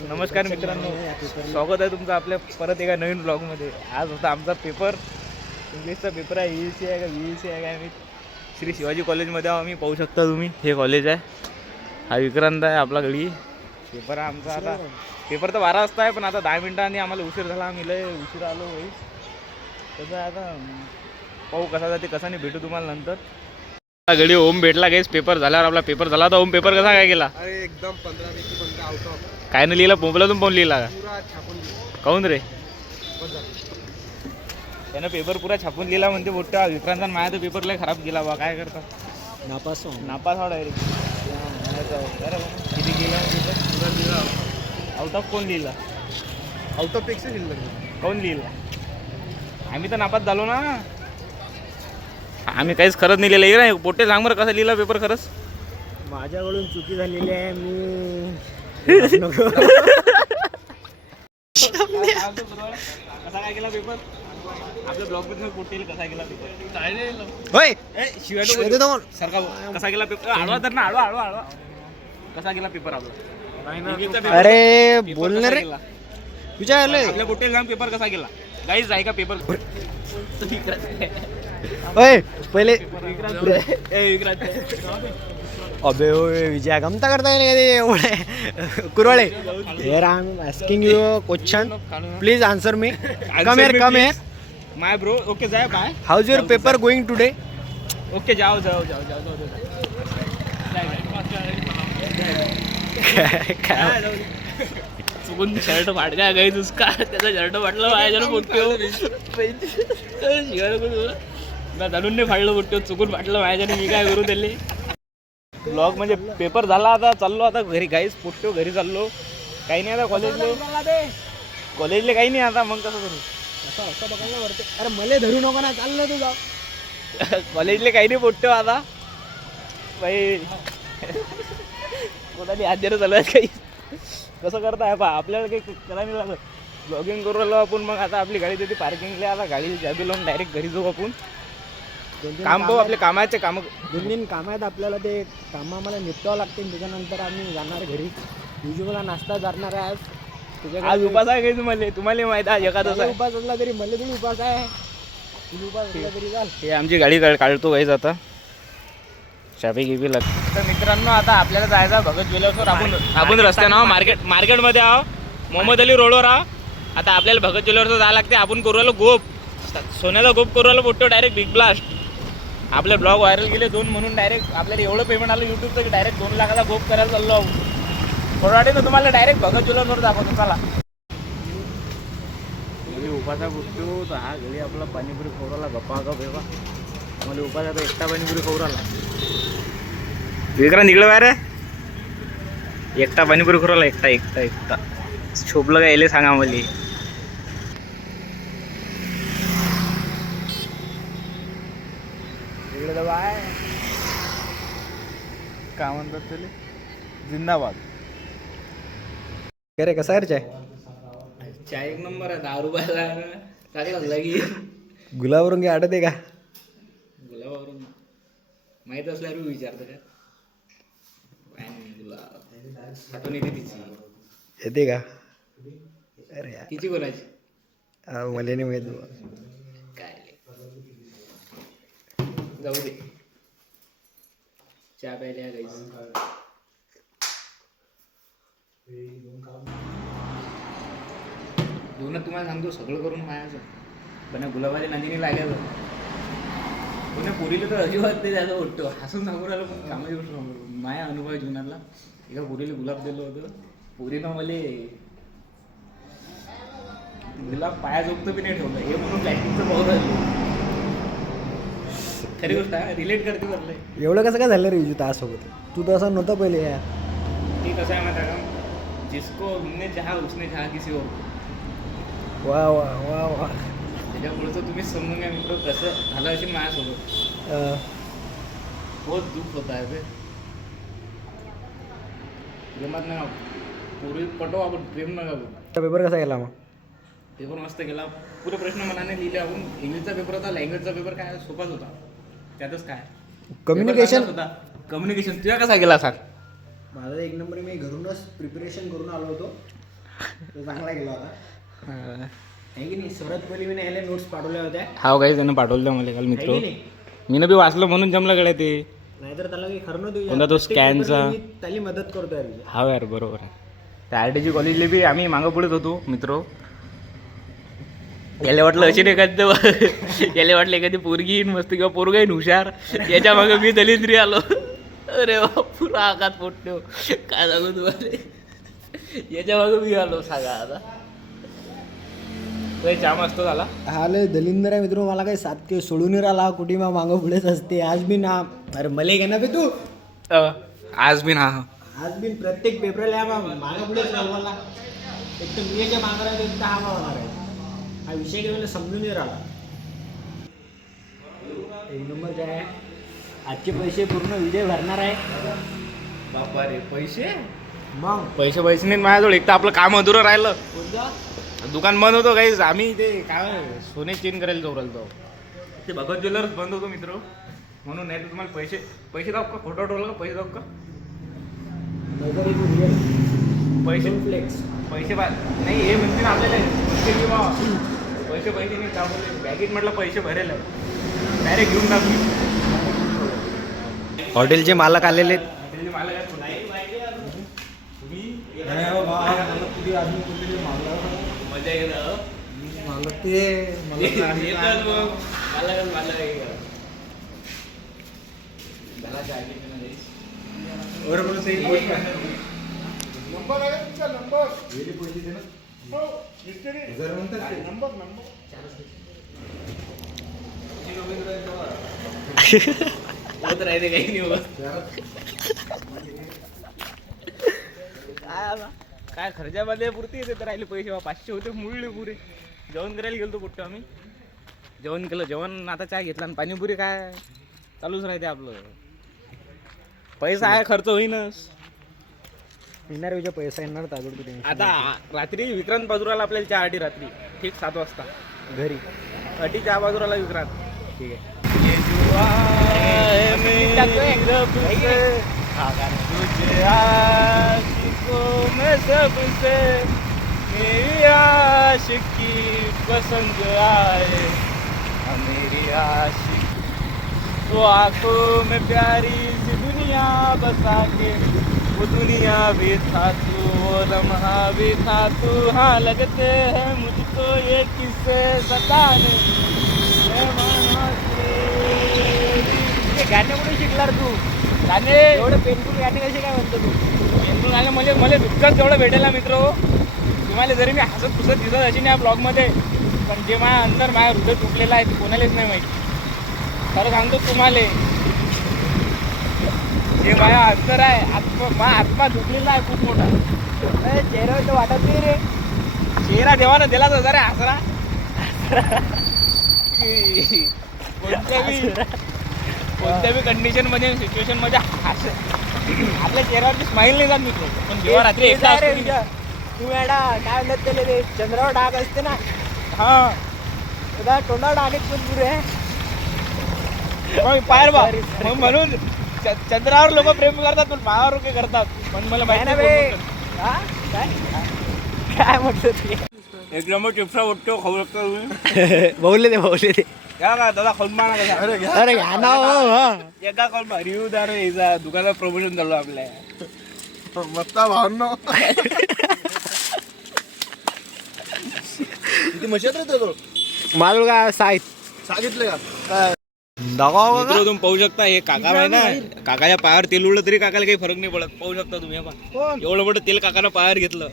नमस्कार मित्रांनो, स्वागत आहे तुमचं आपल्या परत एका नवीन ब्लॉगमध्ये. आज होता आमचा पेपर, इंग्लिशचा पेपर आहे. EEC आहे का VEC आहे काय मी श्री शिवाजी कॉलेजमध्ये आहो. आम्ही पाहू शकता तुम्ही, हे कॉलेज आहे. हा विक्रांत आहे आपला गडी. पेपर आहे आमचा. आता पेपर तर 12 वाजता आहे, पण आता 10 मिनिटांनी आम्हाला उशीर झाला. आम्ही लय उशीर आलो भाई. कसं आहे आता पाहू कसा जाते कसा नाही, भेटू तुम्हाला नंतर. गडी ओम भेटला गाईस. पेपर झाल्यावर आपला पेपर झाला. तर ओम पेपर कसा काय गेला? अरे एकदम 15 आउट ऑफ. काय न लिहिला? मोबाईलातून पाहून लिहिला का? पुरा छापून लिहिला. काहून रे? त्यानं पेपर पुरा छापून लिहिला म्हणते. मोठा विक्रांत माझ्या तर पेपर लय खराब गेला बा. काय करतात? नापास हा डायरेक्ट. किती गेला पेपर? आउट ऑफ कोण लिहिला? आउट ऑफ पेक्षा लिहिलं. कोण लिहिला? आम्ही तर नापास झालो ना. आम्ही काहीच खरंच नाही लिहिलं. नाही पोटे सांग बरं कसं लिहिला पेपर खरंच? माझ्याकडून चुकी झालेली आहे. मी कसा काय गेला पेपर? आपल्या ब्लॉग मध्ये पोटेल कसा गेला पेपर? होय शिवाय सरका कसा गेला पेपर? आडवा तर ना, आडवा आडवा आडवा. कसा गेला पेपर आपला? अरे बोलणार रे तुझ्या आपल्या पोटेल सांग पेपर कसा गेला? गाईज आहे का पेपर? होय पहिले विक्रांत अबे होय विजया गमता करता एवढे कुरवाळे. Here I am asking you question, please answer me. Come here my bro. Okay जाय bye. How is your paper going today? Okay जाओ जाओ जाओ जाओ जाओ. चुकून शर्ट फाटका गाईज उसका. त्याचा शर्ट फाटलं माझ्यानं मोठे शिवाय धरून नाही फाडलं मोठे. चुकून फाटलं माझ्याने. मी काय करू त्याले? ब्लॉग म्हणजे पेपर झाला. आता चाललो आता घरी. गाईज पोट्टो घरी चाललो. काही नाही आता कॉलेजले काही नाही आता. मग कसं करू? असं बघायला वाटते. अरे मले धरू नको ना, चाललं तू जाऊ. कॉलेजले काही नाही पोट्टो आता बाई. कोणाने हात चालू आहे काही. कसं करताय पा आपल्याला काही करायला नाही लागत. ब्लॉगिंग करू राहिलो आपण. मग आता आपली गाडी तिथे पार्किंगला. आता गाडी चाबी लावून डायरेक्ट घरी जाऊ आपण. काम पाहू आपले कामाचे काम. 2-3 काम आहेत आपल्याला. ते कामं आम्हाला निपटावं लागतील. त्याच्यानंतर आम्ही जाणार घरी. तुझी मला नाश्ता जाणार आहे आज. आज उपास आहे काही तुम्हाला माहिती आहे? एखादा उपास असला तरी मला तरी उपास आहे. तुझी उपास असला तरी चाल. हे आमची गाडी काढतो गाईज आता. चाबी गिबी लागते. तर मित्रांनो आता आपल्याला जायचं भगत ज्वेलर्सवर. आपण रस्त्यानं आहो. मार्केटमध्ये आहो. मोहम्मद अली रोडवर आहो. आता आपल्याला भगत ज्वेलर्सवर जायला लागते. आपण करू राहिलो गोप. सोन्याचा गोप करू राहिलो पोट्टो. Direct big blast. आपले ब्लॉग व्हायरल गेले 2 म्हणून डायरेक्ट आपल्याला एवढं पेमेंट आलं यूट्यूबचं की डायरेक्ट 2 लाखाचा गोप करायला चाललो आहोत. थोडा वाटे ना तुम्हाला डायरेक्ट भगत ज्वेलर्सवर दाखवतो. चला उपासा गोष्टी. तर हा घरी आपला पाणीपुरी खाऊ राहिला. गप्पा गप बेवा. मला उपासाचा एकटा पाणीपुरी खाऊ राहिला. विक्रांत इकडे बाहेर आहे. एकटा पाणीपुरी खाऊ राहिला. एकटा शोभलं का यायला सांगा मला. इकडे तर बाय काय म्हणतात त्याला, जिंदाबाद. अरे कसा आहे रे चाय? चाय एक नंबर आहे. 10 रुपयाला चांगला लगी. गुलाबवरून काही आठवते का? गुलाबावरून माहीत असल्यावर विचारतं का? गुलाब आठवण येते तिची. येते का? अरे यार तिची कोणाची? मला नाही माहित. काय जाऊ दे. चहा प्यायला या गाईस. दोन तुम्हाला सांगतो सगळं करून मायाचं. पण गुलाबाच्या नांदीने लागलं. कोणी पोरीला तर अजिबात ते त्याचा वाटतो. हसून सांगू राहिलं. पण कामाची गोष्ट सांगू. माझ्या अनुभव आहे जीवनातला. एका पोरीला गुलाब दिलं होतं. पोरीनं मला गुलाब पायाजोगतं बी नाही ठेवलं. हे म्हणून प्लॅस्टिकचं पाहू राहिलं. खरी गोष्ट आहे. रिलेट करते बरं. एवढं कसं काय झालं रे विजू तासोबत? तू तर असं नव्हतं पहिले यार. ते कसं आहे माहिती आहे का? जिसको हमने चाहा उसने चाहा किसी और. वा वा वा वा. त्याच्यापुढचं तुम्ही समजून घ्या मित्र. कसं झालं असेल माझ्यासोबत. बहुत दुःख होत आहे ते. प्रेमात नका पूर्वी पटव आपण. प्रेम नका करू. पेपर कसा गेला मग? पेपर मस्त गेला. पुरे प्रश्न मनाने लिहिले आपण. इंग्लिशचा पेपर होता. लँग्वेजचा पेपर काय सोपाच होता. त्यातच काय कम्युनिकेशन होता. कम्युनिकेशन तुझा कसा गेला सांग? माझा 1 नंबर. मी घरूनच प्रिपरेशन करून आलो होतो. तो चांगला गेला होता आहे की नाही. स्वराज कोहलीने यायला नोट्स पाठवल्या होत्या. हा काही त्यानं पाठवलं मला काल मित्र. आहे की नाही? मी बी वाचलं म्हणून जमलं कडे ते. नाहीतर त्याला काही खरं नव्हतं. कोणता तो स्कॅनचा. त्याला मदत करतो यार. हा यार बरोबर आहे. त्या RTG कॉलेजला बी आम्ही मागं पुढेच होतो मित्र. याला वाटलं अशी नाही एखादं याला वाटलं एखादी पोरगी येईन मस्त किंवा पोरगा येईन हुशार. याच्या मागे मी दलिंद्री आलो. अरे वा पुरा आघात पोटतो. काय सांगू तुम्हाला. याच्या मागे मी आलो सांगा आता. जाम असतो झाला. हा लय दलिंदर आहे मित्र. मला काही सात सोडून राहिला कुठे मग मागं पुढेच असते. आज बी ना. अरे मले घे ना बे तू. आज बी ना. आज बी प्रत्येक पेपरला मागं पुढेच राहिला. एक तर मी याच्या मागं राहतो एक तर हा मागणार आहे. हा विषय काही मला समजून नाही राहिला. एक नंबर काय आहे. आजचे पैसे पूर्ण विजय भरणार आहे. बापा रे पैसे. मग पैसे नाही माझ्याजवळ. एक तर आपलं काम अधुरं राहिलं. कोणतं दुकान बंद होतो काही. आम्ही ते काय सोने चेन करायला जाऊ राहिलो. ते भगत ज्वेलर्स बंद होतो मित्र. म्हणून नाही तर तुम्हाला पैसे दाव का. फोटो ठेवलं का पैसे दाव का. पैसे फ्लेक्स पैसे नाही हे म्हणते ना आपल्याला. पैसे नाही का बोलले. बॅगेत म्हटलं पैसे भरेल आहे. डायरेक्ट घेऊन टाकू. हॉटेलचे मालक आलेले. मला काय मजा येतं. होत राहते काही नाही होत. काय खर्चामध्ये पुरती येते तर राहिले पैसे. 500 होते मुळले पुरे. जेवण करायला गेलो कुठं आम्ही. जेवण केलं. जेवण आता चहा घेतला आणि पाणीपुरी काय चालूच राहते आपलं. पैसा आहे खर्च होईनच. येणार विजय पैसा येणार तागड. आता रात्री विक्रांत बाजूराला आपल्याला चहा अटी रात्री ठीक 7 वाजता घरी अटी चहा बाजूराला विक्रांत. ठीक आहे. मेरी आशिकी पसंद आए मेरी आशिकी. वो आंखों में प्यारी सी दुनिया बसा के. वो दुनिया भी था तू. वो लम्हा भी था तू. हाँ लगते हैं मुझको ये किस्से सताने. गाणे कुठे शिकणार तू. गाणे एवढं पेनफुल गाणे कसे काय म्हणतो तू. पेनफुल गाणे म्हणजे मला दुःखच तेवढं भेटेल ना मित्र. तुम्हाला जरी मी हसत पुसत दिसत अशी नाही या ब्लॉगमध्ये पण जे माझ्या अंतर माझ्या हृदय तुटलेलं आहे ते कोणालाच नाही माहिती. खरं सांगतो तुम्हाला जे माझ्या अंतर आहे माझा आत्मा दुखलेला आहे खूप मोठा. चेहऱ्यावर तर वाटत नाही रे. चेहरा देवानं दिलाच होता रे हसरा. कोणत्या बी कंडिशन मध्ये सिच्युएशन मध्ये आपल्या चेहऱ्यावरची स्माईल नाही जात मित्र. पण जेव्हा रात्री एकदा तू मॅडा काय म्हणत त्याला ते चंद्रावर डाग असते ना. हा तुझा तोंडावर डागेत पण पुरे. मग पायर बा मग म्हणून चंद्रावर लोक प्रेम करतात पण पायावर लोक करतात. पण मला माहिती काय काय म्हटलं ते. एक नंबर चिप्सा उठतो खाऊ शकतो तुम्ही. भाऊले ते या का दादा खाऊन माना कशा. अरे घ्या ना हो. एका कॉल रिव्ह्यू दार यायचा दुकानात प्रमोशन चालू आपल्या. मस्त भावनो किती मशात राहतो तो. मालू का साहित सांगितलं का मित्र तुम्ही पाहू शकता हे काका आहे ना. काकाच्या पायावर तेल उडलं तरी काकाला काही फरक नाही पडत. पाहू शकता तुम्ही. एवढं मोठं तेल काकानं पायावर घेतलं.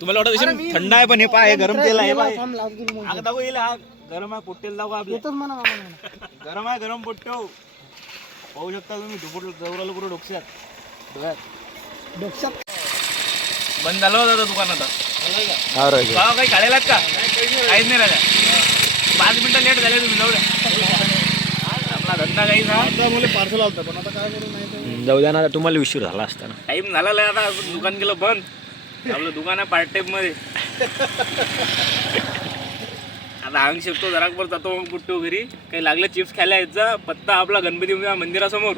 तुम्हाला वाटत असेल थंड आहे पण हे पाय गरम तेल आहे. आग दाखव येईल. आग गरम आहे पोट्टेल दाखव आपल्या. गरम आहे गरम पोट्टो. पाहू शकता तुम्ही दुपुर जवळाला पुरं डोक्यात बंद झालं होतं आता दुकान. आता काही काढायलात का काहीच नाही राहिला. 5 मिनिटं लेट झाले तुम्ही. जाऊ द्या आपला धंदा काही मला पार्सल आलं पण आता काय करू नाही. जाऊ द्या ना तुम्हाला उशीर झाला असताना. टाईम झाला आता दुकान केलं बंद. आपलं दुकान आहे पार्ट टाइम मध्ये. आता अंग शिकतो जराकभर जातो मग कुठतो घरी. काही लागलं चिप्स खायला यायचा. पत्ता आपला गणपती मंदिरासमोर.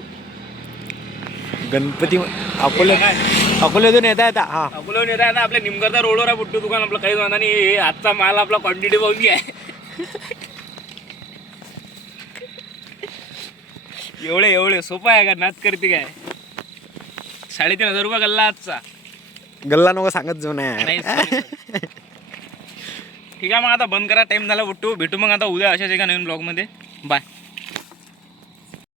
गणपती अकोला काय अकोल्यातून येता येता हा अकोल्याहून येत आहे ना आपल्या निमकरता रोडवर आहे बुट्टू दुकान आपलं काही वांधा नाही हे आजचा माल आपला क्वांटिटी पाहून घ्या एवढे सोपं आहे का नाच करते काय 3,500 रुपये गल्ला आजचा गल्ला नको सांगत जाऊ नाही नाही sorry. ठीक आहे मग आता बंद करा टाइम झाला बुट्टू भेटू मग आता उद्या अशाच एका नवीन ब्लॉगमध्ये बाय